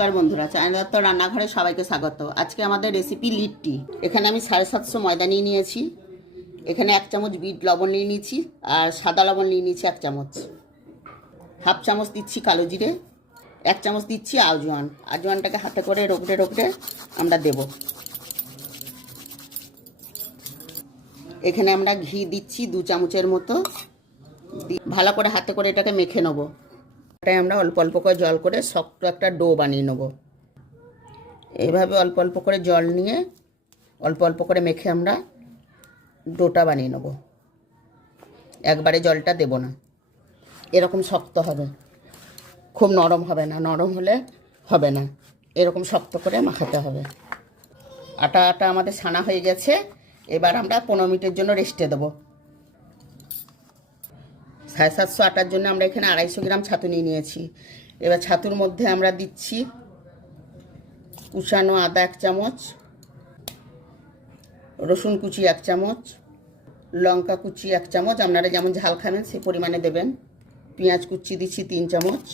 নমস্কার বন্ধুরা চায়নাদত্ত রান্নাঘরে সবাইকে স্বাগত। আজকে আমাদের রেসিপি লিট্টি। এখানে আমি সাড়ে সাতশো ময়দা নিয়ে নিয়েছি। এখানে এক চামচ বিট লবণ নিয়ে নিয়েছি আর সাদা লবণ নিয়ে নিয়েছি এক চামচ। হাফ চামচ দিচ্ছি কালো জিরে, এক চামচ দিচ্ছি আজওয়ান। আজওয়ানটাকে হাতে করে রোগড়ে রোগড়ে আমরা দেব। এখানে আমরা ঘি দিচ্ছি দু চামচের মতো। ভালো করে হাতে করে এটাকে মেখে নেব। এটাই আমরা অল্প অল্প করে জল করে শক্ত একটা ডো বানিয়ে নেব। এইভাবে অল্প অল্প করে জল নিয়ে অল্প অল্প করে মেখে আমরা ডোটা বানিয়ে নেব। একবারে জলটা দেব না। এরকম শক্ত হবে। খুব নরম হবে না। নরম হলে হবে না। এরকম শক্ত করে মাখাতে হবে। আটা আটা আমাদের ছানা হয়ে গেছে। এবার আমরা পনেরো মিনিটের জন্য রেস্টে দেবো। সাড়ে সাতশো আটার জন্য আমরা এখানে আড়াইশো গ্রাম ছাতু নিয়ে নিয়েছি। এবার ছাতুর মধ্যে আমরা দিচ্ছি কুচানো আদা এক চামচ, রসুন কুচি এক চামচ, লঙ্কা কুচি এক চামচ, আপনারা যেমন ঝাল খাবেন সেই পরিমাণে দেবেন। পেঁয়াজ কুচি দিচ্ছি তিন চামচ।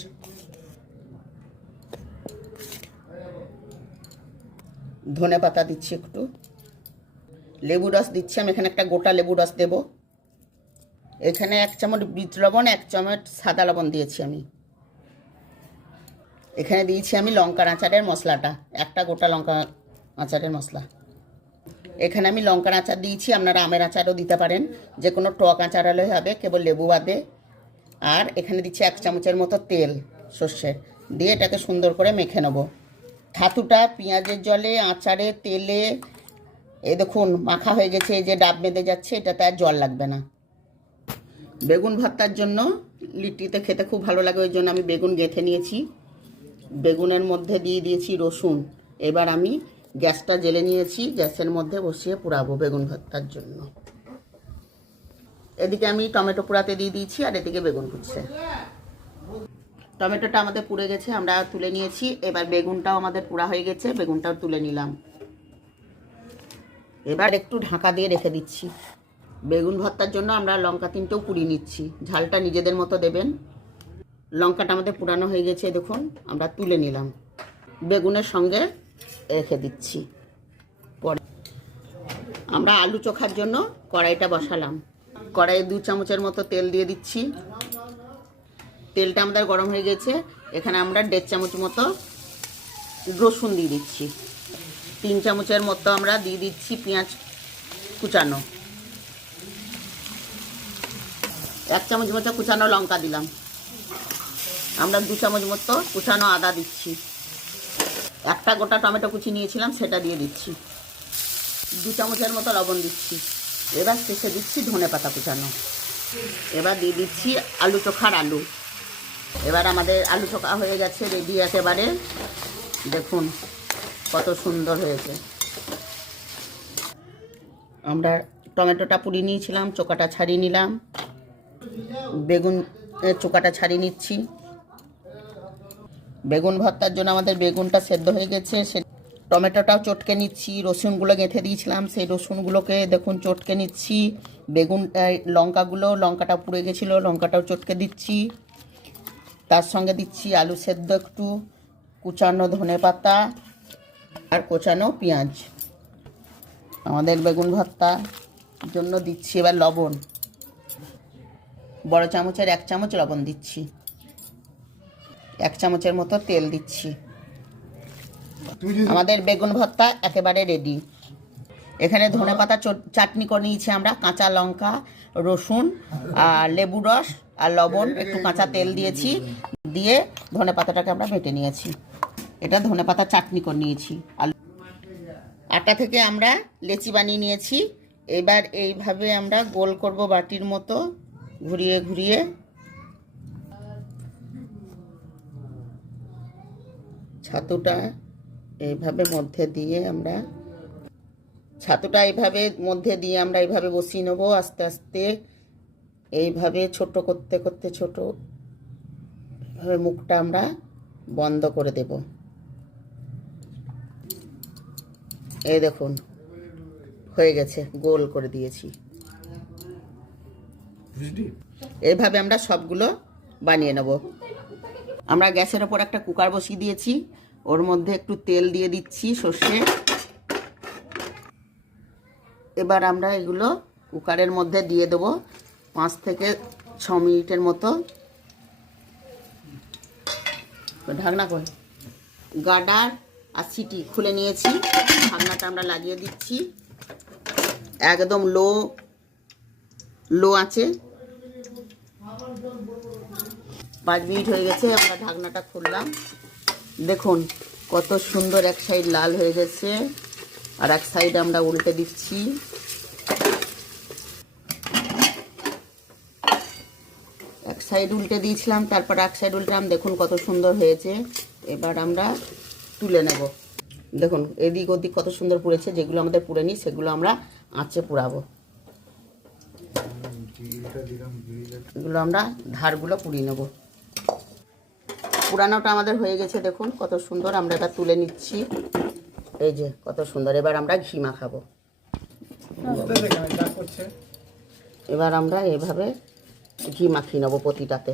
ধনে পাতা দিচ্ছি একটু। লেবু রস দিচ্ছি, আমি এখানে একটা গোটা লেবু রস দেবো। এখানে এক চামচ বিট লবণ, এক চামচ সাদা লবণ দিয়েছি আমি। এখানে দিয়েছি আমি লঙ্কার আচারের মশলাটা, একটা গোটা লঙ্কা আচারের মশলা। এখানে আমি লঙ্কার আচার দিয়েছি, আপনারা আমের আচারও দিতে পারেন। যে কোনো টক আচার হলে হবে, কেবল লেবু বাদে। আর এখানে দিচ্ছি এক চামচের মতো তেল, সর্ষের। দিয়ে এটাকে সুন্দর করে মেখে নেব। ছাতুটা পেঁয়াজের জলে, আচারে, তেলে, এ দেখুন, মাখা হয়ে গেছে, এই যে ডাব বেঁধে যাচ্ছে, এটাতে আর জল লাগবে না। বেগুন ভর্তার জন্য লিট্টিতে খেতে খুব ভালো লাগে, ওই জন্য আমি বেগুন গেঁথে নিয়েছি। বেগুনের মধ্যে দিয়ে দিয়েছি রসুন। এবার আমি গ্যাসটা জেলে নিয়েছি, গ্যাসের মধ্যে বসিয়ে পুরাবো বেগুন ভর্তার জন্য। এদিকে আমি টমেটো পুরাতে দিয়ে দিয়েছি, আর এদিকে বেগুন ফুটছে টমেটোটা আমাদের পুড়ে গেছে, আমরা তুলে নিয়েছি। এবার বেগুনটাও আমাদের পুরা হয়ে গেছে, বেগুনটাও তুলে নিলাম। এবার একটু ঢাকা দিয়ে রেখে দিচ্ছি। বেগুন ভর্তার জন্য আমরা লঙ্কা তিনটেও পুড়িয়ে নিচ্ছি। ঝালটা নিজেদের মতো দেবেন। লঙ্কাটা আমাদের পুরানো হয়ে গেছে দেখুন, আমরা তুলে নিলাম। বেগুনের সঙ্গে রেখে দিচ্ছি। পরে আমরা আলু চোখার জন্য কড়াইটা বসালাম। কড়াইয়ে দু চামচের মতো তেল দিয়ে দিচ্ছি। তেলটা আমাদের গরম হয়ে গেছে। এখানে আমরা দেড় চামচ মতো রসুন দিয়ে দিচ্ছি। তিন চামচের মতো আমরা দিয়ে দিচ্ছি পেঁয়াজ কুচানো। এক চামচ মতো কুচানো লঙ্কা দিলাম। আমরা দু চামচ মতো কুচানো আদা দিচ্ছি। একটা গোটা টমেটো কুচি নিয়েছিলাম, সেটা দিয়ে দিচ্ছি। দু চামচের মতো লবণ দিচ্ছি। এবার শেষে দিচ্ছি ধনে পাতা কুচানো। এবার দিয়ে দিচ্ছি আলু চোখার আলু। এবার আমাদের আলু চোখা হয়ে গেছে রেডি একেবারে। দেখুন কত সুন্দর হয়েছে। আমরা টমেটোটা পুড়িয়ে নিয়েছিলাম চোকাটা ছাড়িয়ে নিলাম। বেগুন চোকাটা ছাড়িয়ে নিচ্ছি। বেগুন ভর্তার জন্য আমাদের বেগুনটা সেদ্ধ হয়ে গেছে। সে টমেটোটাও চটকে নিচ্ছি, রসুনগুলো গেঁথে দিয়েছিলাম। সেই রসুনগুলোকে দেখুন চটকে নিচ্ছি। বেগুন লঙ্কাগুলো, লঙ্কাটা পুড়ে গেছিল, লঙ্কাটাও চটকে দিচ্ছি। তার সঙ্গে দিচ্ছি আলু সেদ্ধ একটু, কুচানো ধনে পাতা আর কোচানো পেঁয়াজ। আমাদের বেগুন ভর্তা জন্য দিচ্ছি এবার লবণ। বড় চামচের এক চামচ লবণ দিচ্ছি। এক চামচের মতো তেল দিচ্ছি। আমাদের বেগুন ভর্তা একেবারে রেডি এখানে ধনে পাতা চট- চাটনি করে নিয়েছি আমরা কাঁচা লঙ্কা রসুন আর লেবু রস আর লবণ একটু কাঁচা তেল দিয়েছি। দিয়ে ধনে পাতাটাকে আমরা বেটে নিয়েছি। এটা ধনে পাতা চাটনি করে নিয়েছি। আলু আটা থেকে আমরা লেচি বানিয়ে নিয়েছি। এবার এইভাবে আমরা গোল করব বাটির মতো। ঘুরিয়ে ঘুরিয়ে। ছাতুটা এইভাবে মধ্যে দিয়ে আমরা, ছাতুটা এইভাবে মধ্যে দিয়ে আমরা এইভাবে বসিয়ে নেব আস্তে আস্তে। এইভাবে ছোট করতে করতে ছোট মুখটা আমরা বন্ধ করে দেব। এই দেখুন, হয়ে গেছে, গোল করে দিয়েছি। এইভাবে আমরা সবগুলো বানিয়ে নেব। আমরা গ্যাসের ওপর একটা কুকার বসিয়ে দিয়েছি। ওর মধ্যে একটু তেল দিয়ে দিচ্ছি, সর্ষে। এবার আমরা এগুলো কুকারের মধ্যে দিয়ে দেবো। পাঁচ থেকে ছ মিনিটের মতো। ঢাকনা করে গার্ডার আর সিটি খুলে নিয়েছি। ঢাকনাটা আমরা লাগিয়ে দিচ্ছি। একদম লো লো আছে। পাঁচ মিনিট হয়ে গেছে, আমরা ঢাকনাটা খুললাম। দেখুন, কত সুন্দর এক সাইড লাল হয়ে গেছে, আর এক সাইড আমরা উল্টে দিচ্ছি। এক সাইড উল্টে দিয়েছিলাম, তারপর এক সাইড উল্টাম দেখুন কত সুন্দর হয়েছে। এবার আমরা তুলে নেব। দেখুন, এদিক ওদিক কত সুন্দর পুড়েছে, যেগুলো আমাদের পুড়েনি, সেগুলো আমরা আঁচে পুড়াবো। এগুলো আমরা ধারগুলো পুড়িয়ে নেব। পুরানোটা আমাদের হয়ে গেছে, দেখুন কত সুন্দর, আমরা এটা তুলে নিচ্ছি। এই যে, কত সুন্দর, এবার আমরা ঘি মাখাবো। এবার আমরা এভাবে ঘি মাখিয়ে নেব প্রতিটাতে।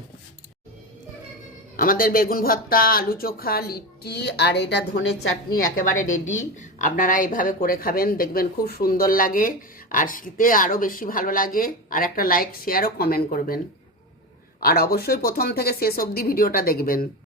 আমাদের বেগুন ভর্তা, আলু চোখা, লিট্টি, আর এটা ধনের চাটনি একেবারে রেডি আপনারা এইভাবে করে খাবেন, দেখবেন খুব সুন্দর লাগে। আর শীতে আরও বেশি ভালো লাগে। আর একটা লাইক শেয়ারও কমেন্ট করবেন। আর অবশ্যই প্রথম থেকে শেষ অবধি ভিডিওটা দেখবেন।